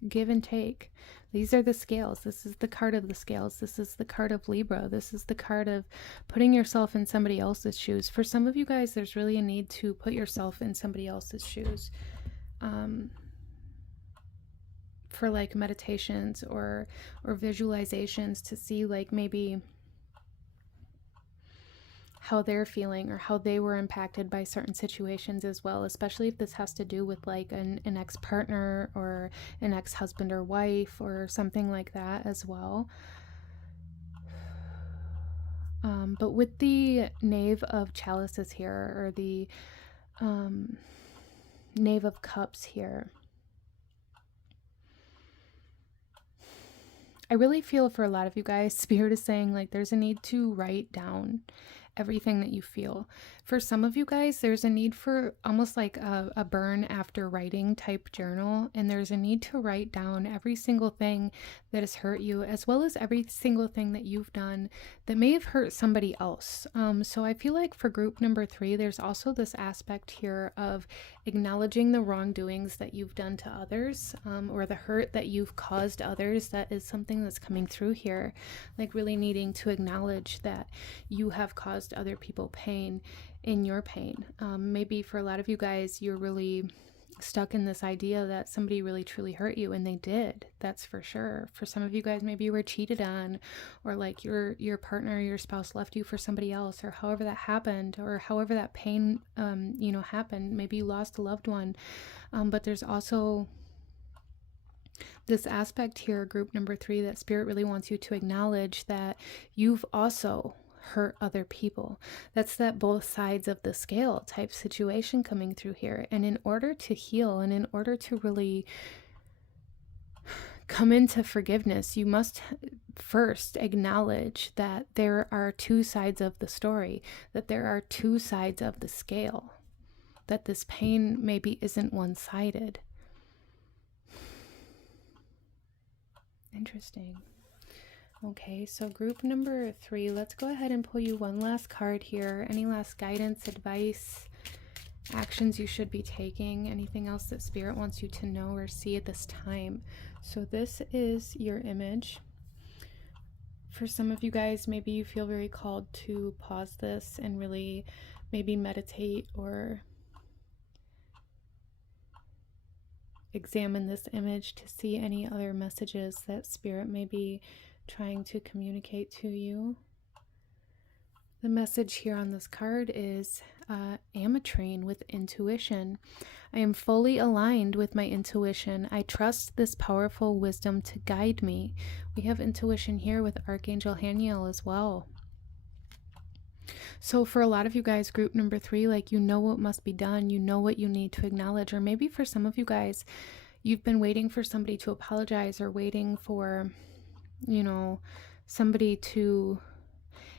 give and take. These are the scales. This is the card of the scales. This is the card of Libra. This is the card of putting yourself in somebody else's shoes. For some of you guys, there's really a need to put yourself in somebody else's shoes. For like meditations or visualizations to see like maybe how they're feeling or how they were impacted by certain situations as well, especially if this has to do with like an ex-partner or an ex-husband or wife or something like that as well. But with the Knave of Chalices here, or the Knave of Cups here, I really feel for a lot of you guys, Spirit is saying like there's a need to write down everything that you feel. For some of you guys, there's a need for almost like a burn after writing type journal, and there's a need to write down every single thing that has hurt you, as well as every single thing that you've done that may have hurt somebody else. So I feel like for group number 3, there's also this aspect here of acknowledging the wrongdoings that you've done to others, or the hurt that you've caused others. That is something that's coming through here, like really needing to acknowledge that you have caused other people pain in your pain. Maybe for a lot of you guys, you're really stuck in this idea that somebody really truly hurt you, and they did. That's for sure. For some of you guys, maybe you were cheated on, or like your partner, your spouse left you for somebody else, or however that happened, or however that pain you know, happened. Maybe you lost a loved one. But there's also this aspect here, group number 3, that Spirit really wants you to acknowledge that you've also hurt other people. That's that both sides of the scale type situation coming through here. And in order to heal, and in order to really come into forgiveness, you must first acknowledge that there are two sides of the story, that there are two sides of the scale, that this pain maybe isn't one-sided. Interesting. Okay, so group number 3, let's go ahead and pull you one last card here. Any last guidance, advice, actions you should be taking, anything else that Spirit wants you to know or see at this time. So this is your image. For some of you guys, maybe you feel very called to pause this and really maybe meditate or examine this image to see any other messages that Spirit may be trying to communicate to you. The message here on this card is Ametrine with intuition. I am fully aligned with my intuition. I trust this powerful wisdom to guide me. We have intuition here with Archangel Haniel as well. So for a lot of you guys, group number 3, like, you know what must be done. You know what you need to acknowledge. Or maybe for some of you guys, you've been waiting for somebody to apologize, or waiting for, you know, somebody to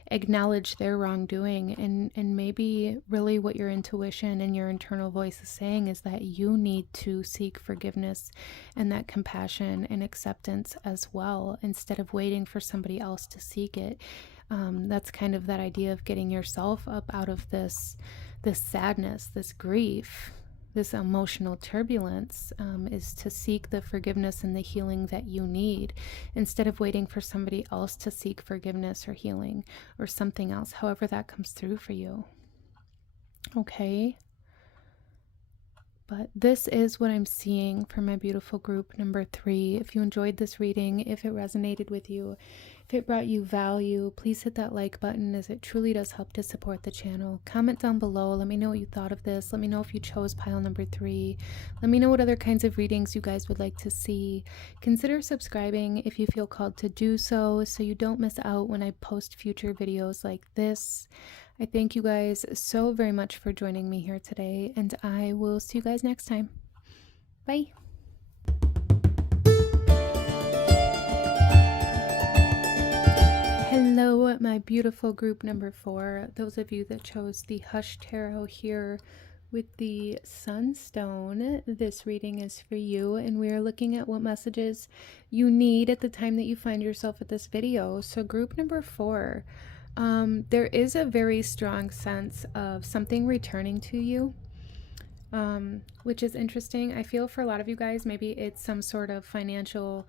acknowledge their wrongdoing. And maybe really what your intuition and your internal voice is saying is that you need to seek forgiveness and that compassion and acceptance as well, instead of waiting for somebody else to seek it. That's kind of that idea of getting yourself up out of this sadness, this grief, this emotional turbulence, is to seek the forgiveness and the healing that you need, instead of waiting for somebody else to seek forgiveness or healing or something else, however that comes through for you. Okay. But this is what I'm seeing for my beautiful group number 3. If you enjoyed this reading, if it resonated with you, if it brought you value, please hit that like button, as it truly does help to support the channel. Comment down below. Let me know what you thought of this. Let me know if you chose pile number 3. Let me know what other kinds of readings you guys would like to see. Consider subscribing if you feel called to do so you don't miss out when I post future videos like this. I thank you guys so very much for joining me here today, and I will see you guys next time. Bye. Hello, my beautiful group number 4. Those of you that chose the Hush Tarot here with the Sunstone, this reading is for you, and we are looking at what messages you need at the time that you find yourself at this video. So group number 4, there is a very strong sense of something returning to you, which is interesting. I feel for a lot of you guys, maybe it's some sort of financial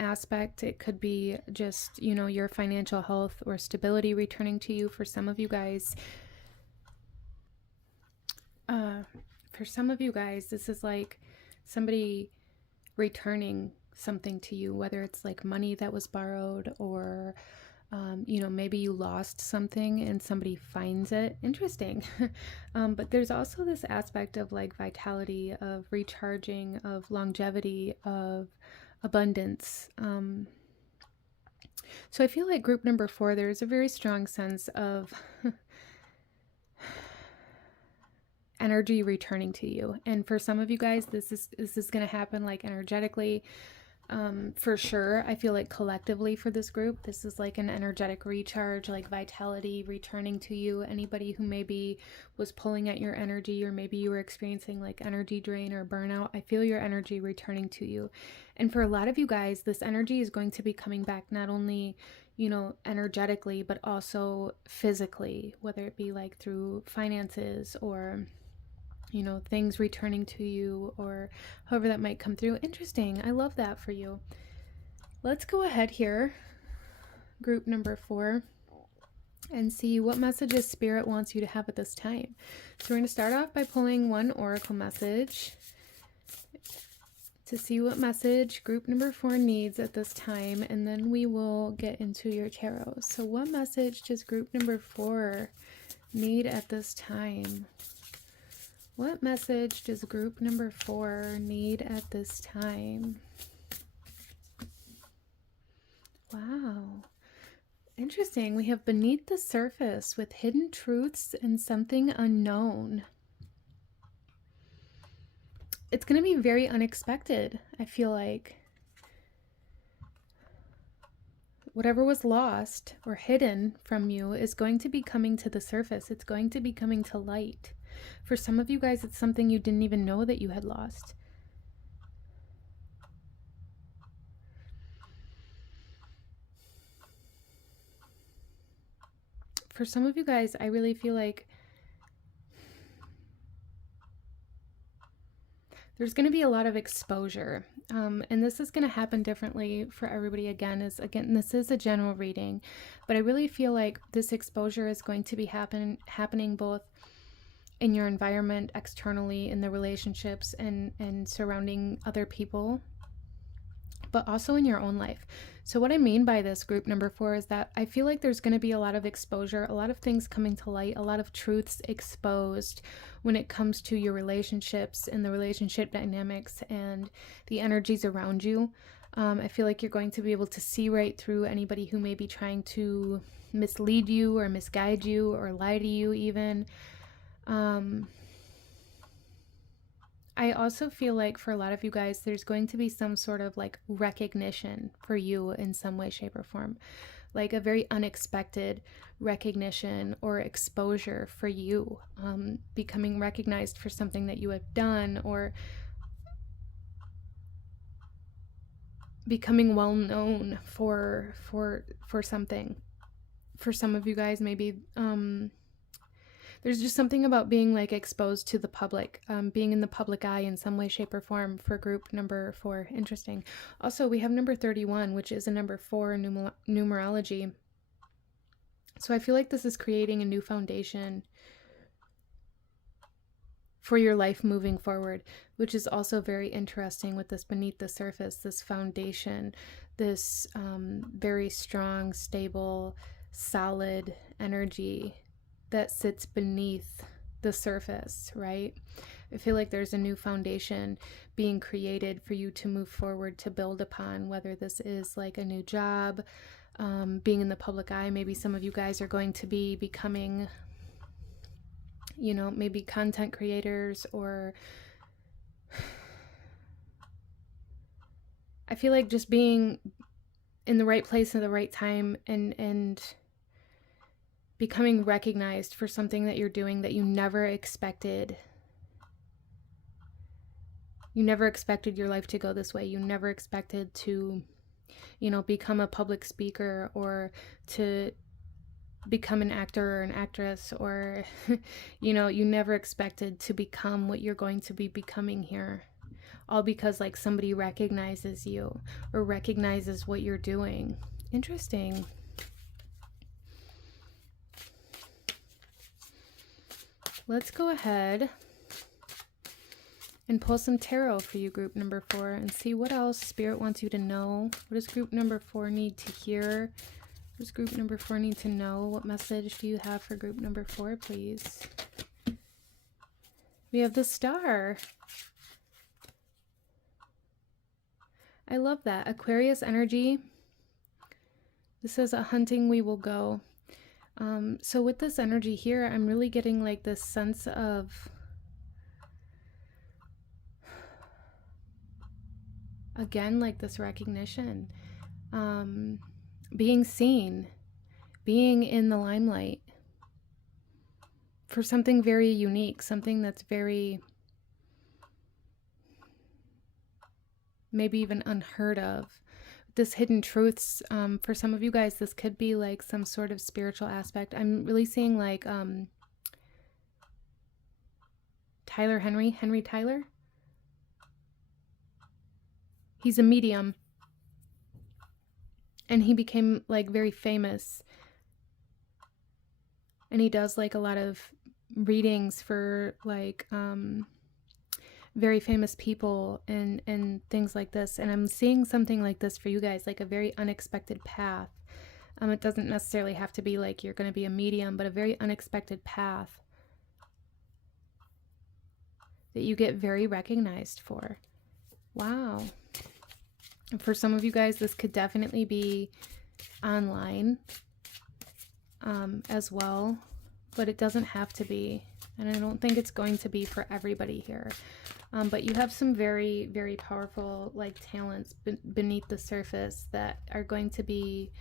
aspect. It could be just, you know, your financial health or stability returning to you. For some of you guys, this is like somebody returning something to you, whether it's like money that was borrowed, or you know, maybe you lost something and somebody finds it. Interesting. But there's also this aspect of like vitality, of recharging, of longevity, of abundance. So I feel like group number 4, there's a very strong sense of energy returning to you. And for some of you guys, this is going to happen like energetically. For sure, I feel like collectively for this group, this is like an energetic recharge, like vitality returning to you. Anybody who maybe was pulling at your energy, or maybe you were experiencing like energy drain or burnout, I feel your energy returning to you. And for a lot of you guys, this energy is going to be coming back not only, you know, energetically, but also physically, whether it be like through finances, or you know, things returning to you, or however that might come through. Interesting. I love that for you. Let's go ahead here, group number 4, and see what messages Spirit wants you to have at this time. So we're going to start off by pulling one oracle message to see what message group number 4 needs at this time, and then we will get into your tarot. So what message does group number 4 need at this time? What message does group number 4 need at this time? Wow. Interesting. We have beneath the surface with hidden truths and something unknown. It's going to be very unexpected, I feel like. Whatever was lost or hidden from you is going to be coming to the surface. It's going to be coming to light. For some of you guys, it's something you didn't even know that you had lost. For some of you guys, I really feel like there's going to be a lot of exposure. And this is going to happen differently for everybody. Again, this is a general reading, but I really feel like this exposure is going to be happening both in your environment, externally, in the relationships and surrounding other people, but also in your own life. So what I mean by this, group number 4, is that I feel like there's going to be a lot of exposure, a lot of things coming to light, a lot of truths exposed when it comes to your relationships and the relationship dynamics and the energies around you. I feel like you're going to be able to see right through anybody who may be trying to mislead you or misguide you or lie to you even. I also feel like for a lot of you guys, there's going to be some sort of like recognition for you in some way, shape, or form. Like a very unexpected recognition or exposure for you, becoming recognized for something that you have done, or becoming well known for something. For some of you guys, maybe there's just something about being like exposed to the public, being in the public eye in some way, shape, or form for group number 4. Interesting. Also, we have number 31, which is a number 4 in numerology. So I feel like this is creating a new foundation for your life moving forward, which is also very interesting with this beneath the surface, this foundation, this very strong, stable, solid energy that sits beneath the surface, right? I feel like there's a new foundation being created for you to move forward, to build upon, whether this is like a new job, being in the public eye. Maybe some of you guys are going to be becoming, you know, maybe content creators, or I feel like just being in the right place at the right time, and becoming recognized for something that you're doing that you never expected. You never expected your life to go this way. You never expected to, you know, become a public speaker, or to become an actor or an actress, or, you know, you never expected to become what you're going to be becoming here. All because like somebody recognizes you or recognizes what you're doing. Interesting. Let's go ahead and pull some tarot for you, group number 4, and see what else Spirit wants you to know. What does group number 4 need to hear? What does group number 4 need to know? What message do you have for group number 4, please? We have the Star. I love that. Aquarius energy. This is a hunting we will go. So with this energy here, I'm really getting like this sense of again, like this recognition, being seen, being in the limelight for something very unique, something that's very maybe even unheard of. This hidden truths, for some of you guys, this could be like some sort of spiritual aspect. I'm really seeing like Henry Tyler. He's a medium, and he became like very famous, and he does like a lot of readings for like very famous people and things like this. And I'm seeing something like this for you guys, like a very unexpected path. It doesn't necessarily have to be like you're going to be a medium, but a very unexpected path that you get very recognized for. Wow. For some of you guys, this could definitely be online as well, but it doesn't have to be. And I don't think it's going to be for everybody here. But you have some very, very powerful like talents beneath the surface that are going to be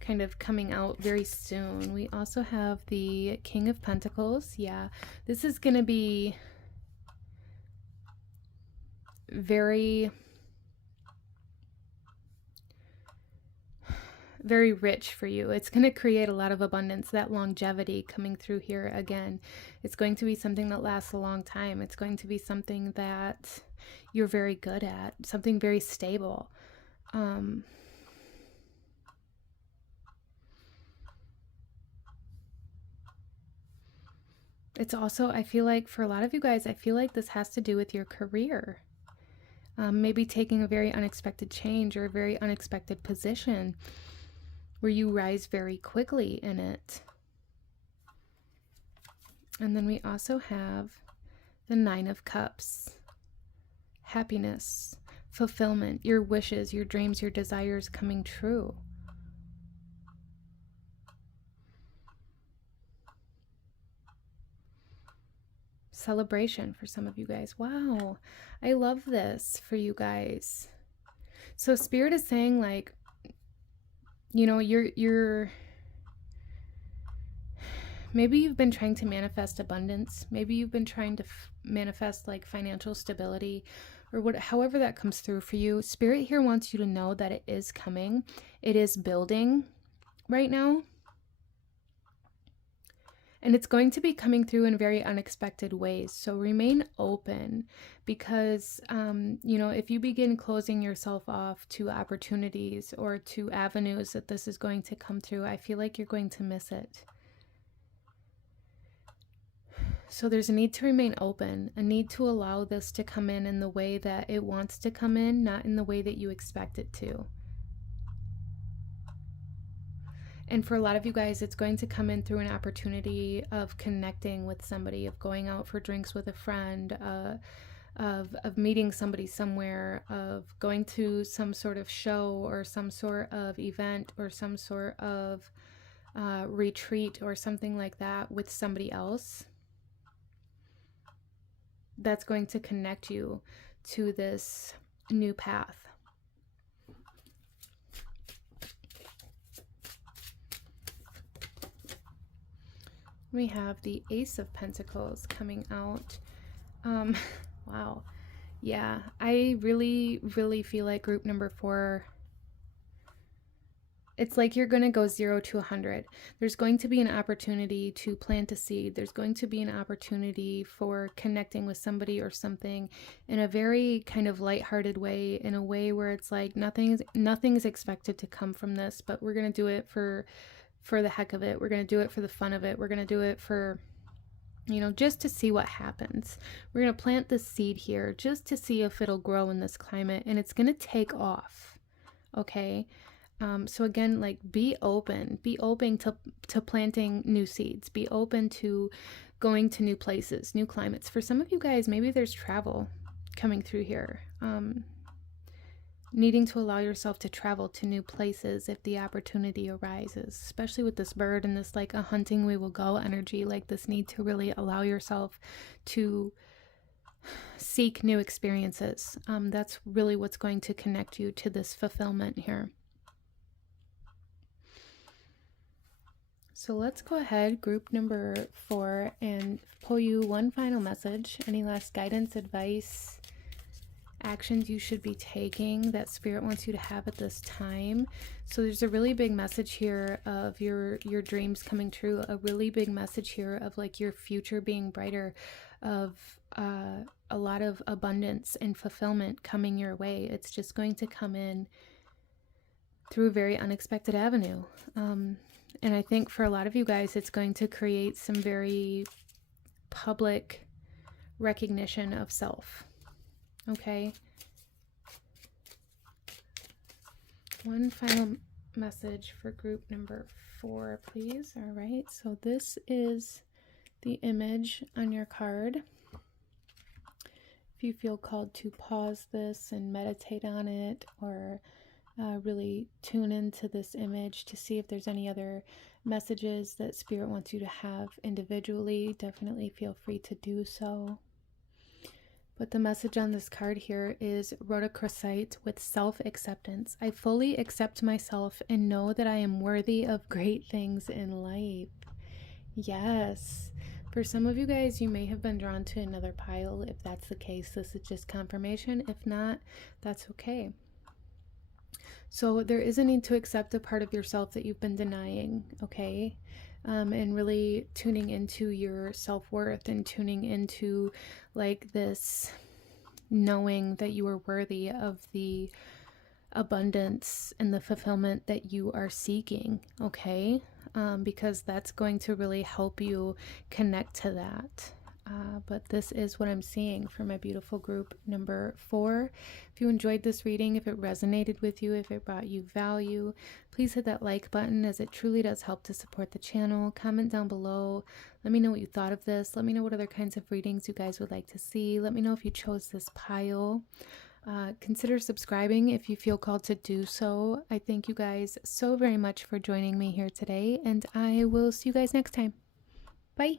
kind of coming out very soon. We also have the King of Pentacles. Yeah, this is going to be very, very rich for you. It's going to create a lot of abundance, that longevity coming through here again. It's going to be something that lasts a long time. It's going to be something that you're very good at, something very stable. It's also, I feel like for a lot of you guys, I feel like this has to do with your career. Maybe taking a very unexpected change or a very unexpected position where you rise very quickly in it. And then we also have the Nine of Cups. Happiness, fulfillment, your wishes, your dreams, your desires coming true. Celebration for some of you guys. Wow, I love this for you guys. So Spirit is saying like, you know, you're maybe you've been trying to manifest abundance. Maybe you've been trying to manifest like financial stability, or however that comes through for you. Spirit here wants you to know that it is coming. It is building right now. And it's going to be coming through in very unexpected ways. So remain open, because, you know, if you begin closing yourself off to opportunities or to avenues that this is going to come through, I feel like you're going to miss it. So there's a need to remain open, a need to allow this to come in the way that it wants to come in, not in the way that you expect it to. And for a lot of you guys, it's going to come in through an opportunity of connecting with somebody, of going out for drinks with a friend, of meeting somebody somewhere, of going to some sort of show or some sort of event or some sort of retreat or something like that with somebody else. That's going to connect you to this new path. We have the Ace of Pentacles coming out. Wow. Yeah, I really, really feel like group number 4, it's like you're going to go 0 to 100. There's going to be an opportunity to plant a seed. There's going to be an opportunity for connecting with somebody or something in a very kind of lighthearted way, in a way where it's like nothing's expected to come from this, but we're going to do it for the heck of it. We're going to do it for the fun of it. We're going to do it for, you know, just to see what happens. We're going to plant this seed here just to see if it'll grow in this climate, and it's going to take off. Okay. So again, like, be open to planting new seeds, be open to going to new places, new climates. For some of you guys, maybe there's travel coming through here. Needing to allow yourself to travel to new places if the opportunity arises, especially with this bird and this like a hunting we will go energy, like this need to really allow yourself to seek new experiences. That's really what's going to connect you to this fulfillment here. So let's go ahead, group number 4, and pull you one final message. Any last guidance, advice, actions you should be taking that Spirit wants you to have at this time? So there's a really big message here of your dreams coming true, a really big message here of like your future being brighter, of a lot of abundance and fulfillment coming your way. It's just going to come in through a very unexpected avenue. And I think for a lot of you guys, it's going to create some very public recognition of self. Okay. One final message for group number 4, please. All right. So this is the image on your card. If you feel called to pause this and meditate on it, or really tune into this image to see if there's any other messages that Spirit wants you to have individually, definitely feel free to do so. But the message on this card here is rhodochrosite with self-acceptance. I fully accept myself and know that I am worthy of great things in life. Yes. For some of you guys, you may have been drawn to another pile. If that's the case, this is just confirmation. If not, that's okay. So there is a need to accept a part of yourself that you've been denying, okay? And really tuning into your self-worth and tuning into like this knowing that you are worthy of the abundance and the fulfillment that you are seeking, okay? Because that's going to really help you connect to that. But this is what I'm seeing for my beautiful group number 4. If you enjoyed this reading, if it resonated with you, if it brought you value, please hit that like button, as it truly does help to support the channel. Comment down below. Let me know what you thought of this. Let me know what other kinds of readings you guys would like to see. Let me know if you chose this pile. Consider subscribing if you feel called to do so. I thank you guys so very much for joining me here today, and I will see you guys next time. Bye.